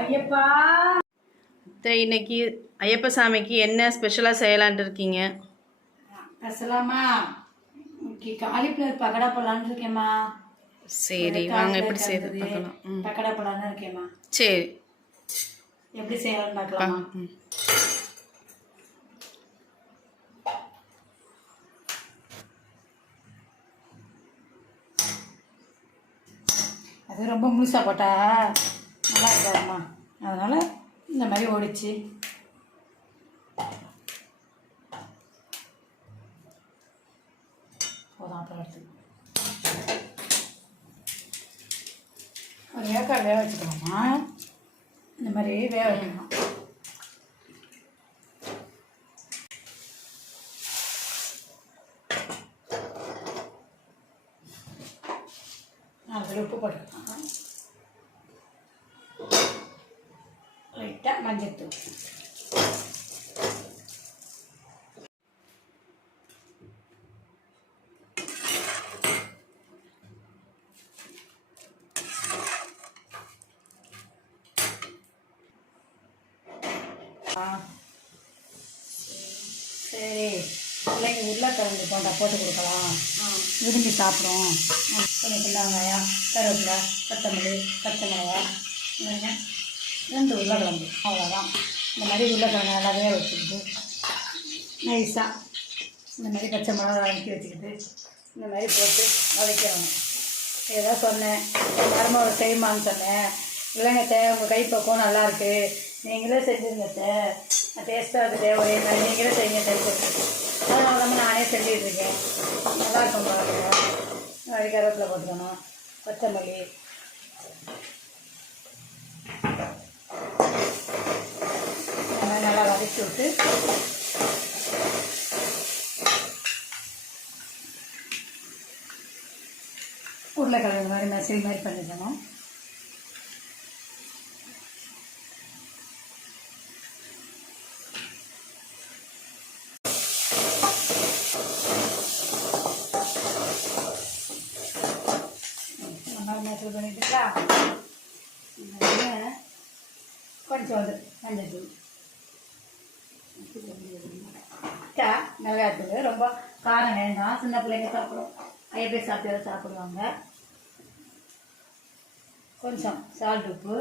ஐயப்பா. அத்தை, இன்னைக்கு ஐயப்ப சாமிக்கு என்ன ஸ்பெஷலாக செய்யலான்ட்டு இருக்கீங்க? பேசலாமா? இன்னைக்கு காலிஃப்ளவர் பக்கடா போடலான்னு இருக்கேம்மா. சரி வாங்க எப்படி செய்யுது பார்க்கலாம். ம். பக்கடா போடலான்னு இருக்கேம்மா. சரி. எப்படி செய்யலாம்னு பார்க்கலாமா? ம். அது ரொம்ப முழுசாக போட்டா? நல்லா இருக்காதுமா அதனால் இந்த மாதிரி ஓடிச்சு. போதும் அப்புறம் எடுத்து ஒரு ஏக்கால் வேக வச்சுக்கலாமா? இந்த மாதிரி வேக வைக்கணும். அதில் உப்பு போட்டுக்கலாம். லைட்டாக மஞ்சள் தூள் ஆ. சரி பிள்ளைங்க உருளைக்கிழங்கு போண்டா போட்டு கொடுக்கலாம். விரும்பி சாப்பிடும். கொஞ்சம் சின்ன வெங்காயம் கருவேப்பிலை கொத்தமல்லி பச்சை மிளகாய் இல்லைங்க ரெண்டு உருளைக்கிழங்கு அவ்வளோதான் இந்த மாதிரி உருளைக்கிழங்கு நல்லாவே வச்சுக்கிட்டு நைஸாக இந்த மாதிரி பச்சை மிளகா வதக்கி வச்சுக்கிட்டு இந்த மாதிரி போட்டு வதக்கணும் ஏதோ சொன்னேன். மருமகளை செய்யுமான்னு சொன்னேன். இல்லைங்கத்தை உங்கள் கைப்பக்கம் நல்லாயிருக்கு நீங்களே செஞ்சுருங்க டேஸ்ட்டாக இருக்குது ஒரே மாதிரி. நீங்களே செய்யுங்க டைப் அதனால தான் நானே செஞ்சிகிட்ருக்கேன் நல்லாயிருக்கும் நல்லா இருக்கும் பாருங்க. இந்த மாதிரி போட்டுக்கணும். கொத்தமல்லி இந்த மாதிரி போட்டு. உருளைக்கிழங்கு மாதிரி மசில் மாதிரி பண்ணிக்கணும். நம்ம கொஞ்சம் வந்து மஞ்சள் தூள் நல்லா இருக்குது ரொம்ப காரம் வேண்டாம். சின்ன பிள்ளைங்க சாப்பிடும். ஐயப்பே சாப்பிட்டு சாப்பிடுவாங்க. கொஞ்சம் சால்ட் உப்பு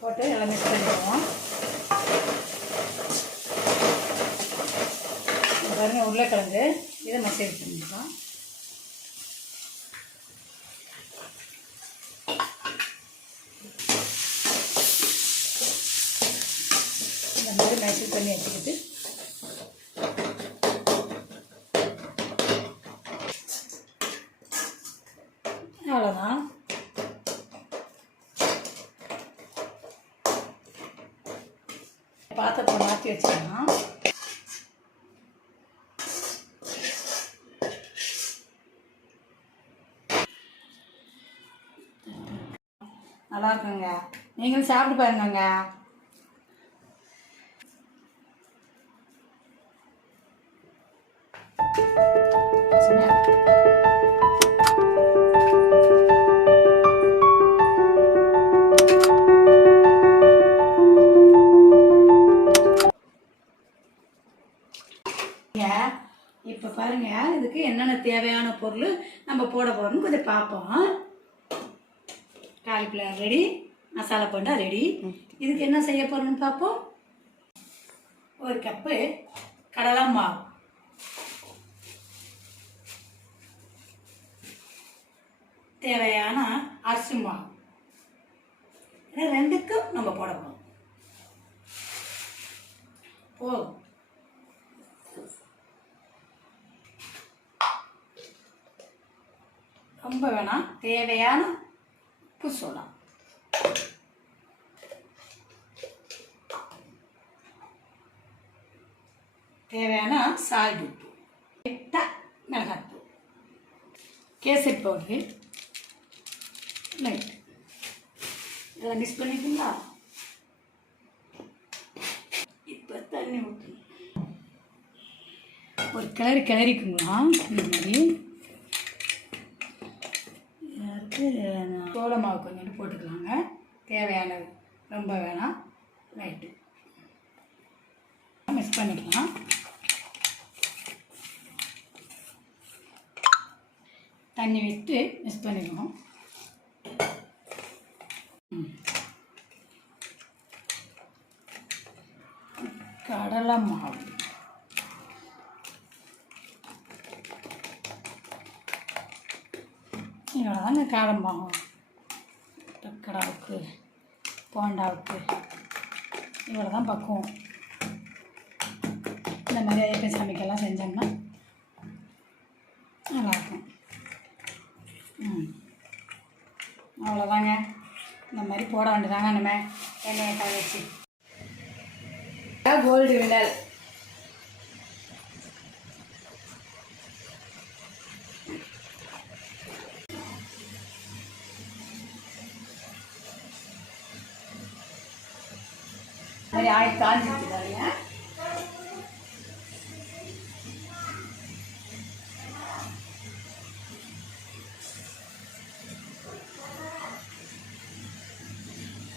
போட்டு எல்லாம் மிக்ஸ் பண்ணிடுவோம் இங்க பாருங்க உருளைக்கிழங்கு. இதை மசியல் பண்ணிக்கலாம் இந்த மாதிரி மைசூர் பண்ணி வச்சுக்கிட்டு அவ்வளோதான் பாத்திரத்தை மாற்றி வச்சுக்கலாம். நல்லா இருக்குங்க. நீங்களும் சாப்பிட்டு பாருங்கங்க. பொருள் நம்ம போட போகிறோம்னு கொஞ்சம் பார்ப்போம். Cauliflower ready masala bonda ready இதுக்கு என்ன செய்ய போகிறோம்னு பார்ப்போம். ஒரு கப்பு கடலை மாவு. தேவையான அரிசி மாவு. ரெண்டுக்கும் நம்ம போட போகிறோம் போதும். ரொம்ப வேணாம். தேவையான உப்பு சோடா தேவையான சால்ட் உப்பு. லைட்டாக மிளகாத்தூள் கேசரி பவுடரு. லைட். இதெல்லாம் மிக்ஸ் பண்ணிட்டீங்களா? இப்போ தண்ணி ஊற்றி ஒரு கிளறி கிளறிக்குங்களா இந்த மாதிரி. யாருக்கு சோள மாவு கொஞ்சோண்டு போட்டுக்கலாங்க. தேவையானது ரொம்ப வேணாம். ரைட்டு மிக்ஸ் பண்ணிக்கலாம். தண்ணி விட்டு மிக்ஸ் பண்ணிக்கணும் கடலை மாவு. இவ்வளோதாங்க காரம்பாகும் தக்கடாவுக்கு போண்டாவுக்கு. இவ்வளோ தான் பக்குவம். இந்த மாதிரி ஐயப்பன் சாமிக்கெல்லாம் செஞ்சோம்னா நல்லாயிருக்கும். ம். அவ்வளோதாங்க. இந்த மாதிரி போட வேண்டியதாங்க நம்ம எண்ணெயை காய வச்சு. கோல்டு வினல். சரி ஆயிரத்தி காஞ்சி வச்சுக்காதீங்க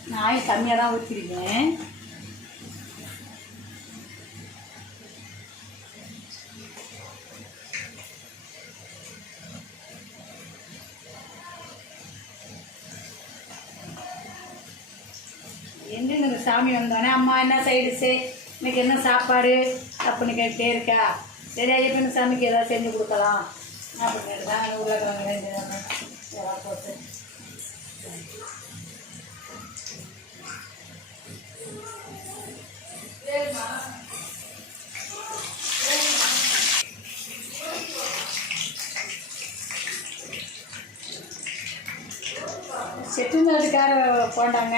நான் ஆயில் கம்மியாக தான் ஊற்றிருக்கேன் சாமி வந்தோடனே அம்மா என்ன சைடுஸு இன்னைக்கு என்ன சாப்பாடு? அப்படின்னு கேட்டே இருக்கா. சரி ஐயப்பன் சாமிக்கு ஏதாவது செஞ்சு கொடுக்கலாம். அப்படின்னு தான் உருளைக்கிழங்கு ரெண்டு இதெல்லாம் போட்டு. செட்டிநாட்டுக்கார போண்டாங்க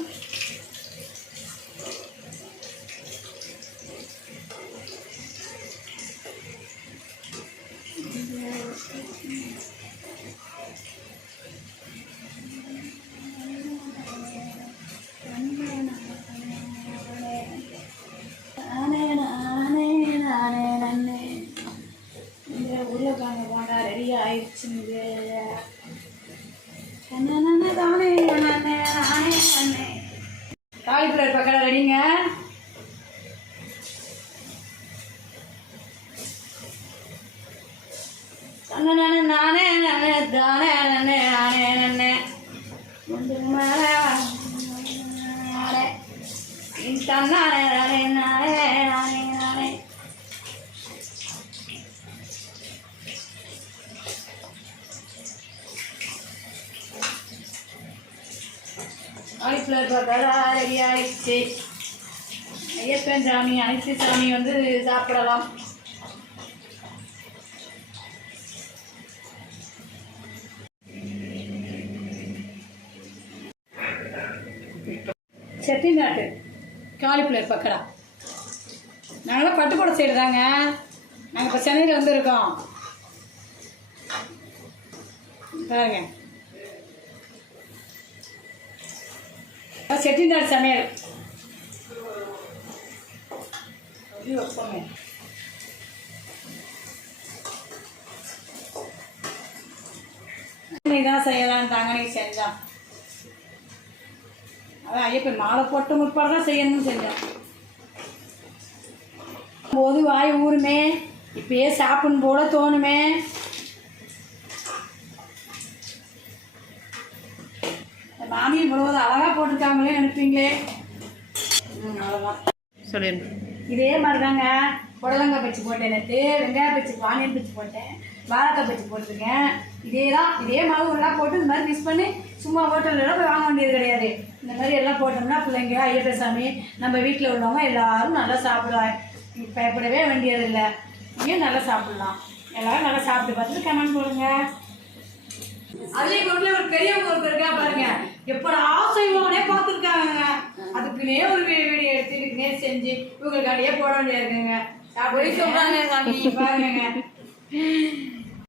காலிஃப்ளவர் பக்கடா ரெடிங்க. நானே நானே தானே நானே நானே நானே நானே நானே நானே நானே காலிஃப்ளவர் பார்த்தா ரெடி ஆயிடுச்சு ஐயப்பன் சாமி அனைத்து சாமி வந்து சாப்பிடலாம். செட்டிநாட்டு காலிஃப்ளவர் பக்கடா. நாங்களாம் பட்டுக்கோடை சைடு தாங்க. நாங்கள் இப்போ சென்னையில் வந்துருக்கோம். பாருங்க. செட்டிநாடு சமையல் இது வைப்போமே தான் செய்யலாம் தாங்கனே செஞ்சோம் அதான் ஐயப்பன் மாலை போட்டு முற்பாடு தான் செய்யணும்னு செஞ்சோம் போது வாய் ஊறுமே இப்பயே சாப்பிடணும் போல தோணுமே. மாமியை முழுவதும் அழகாக போட்டிருக்காங்களே நினைப்பீங்களே? அவ்வளோதான் சொல்லிடுங்க இதே மாதிரி தாங்க புடலங்காய் பச்சி போட்டேன் நேற்று வெங்காய பச்சி ஆனியன் பச்சி போட்டேன் வாழைக்காய் பச்சி போட்டிருக்கேன். இதே தான் இதே மாவு எல்லாம் போட்டு இந்த மாதிரி மிக்ஸ் பண்ணி சும்மா ஹோட்டல்லாம் போய் வாங்க வேண்டியது கிடையாது. இந்த மாதிரி எல்லாம் போட்டோம்னா பிள்ளைங்க ஐயப்ப சாமி நம்ம வீட்டில் உள்ளவங்க எல்லாரும் நல்லா சாப்பிடுவாங்க பயப்படவே வேண்டியதில்லை. நீங்கள் நல்லா சாப்பிடலாம். எல்லாரும் நல்லா சாப்பிட்டு பார்த்துட்டு கமெண்ட் போடுங்க. அதுலயும் ஒரு பெரியவங்க ஒருத்தர் இருக்கா பாருங்க. எப்படா செய்வோம்னே பார்த்துருக்காங்க அதுக்குன்னே ஒரு வீடியோ எடுத்து இதுக்குன்னே செஞ்சு இவங்களுக்காண்டியே போட வேண்டியது இருக்குங்க சாப்பிடுங்க. சொல்றாங்க சாமி. பாருங்க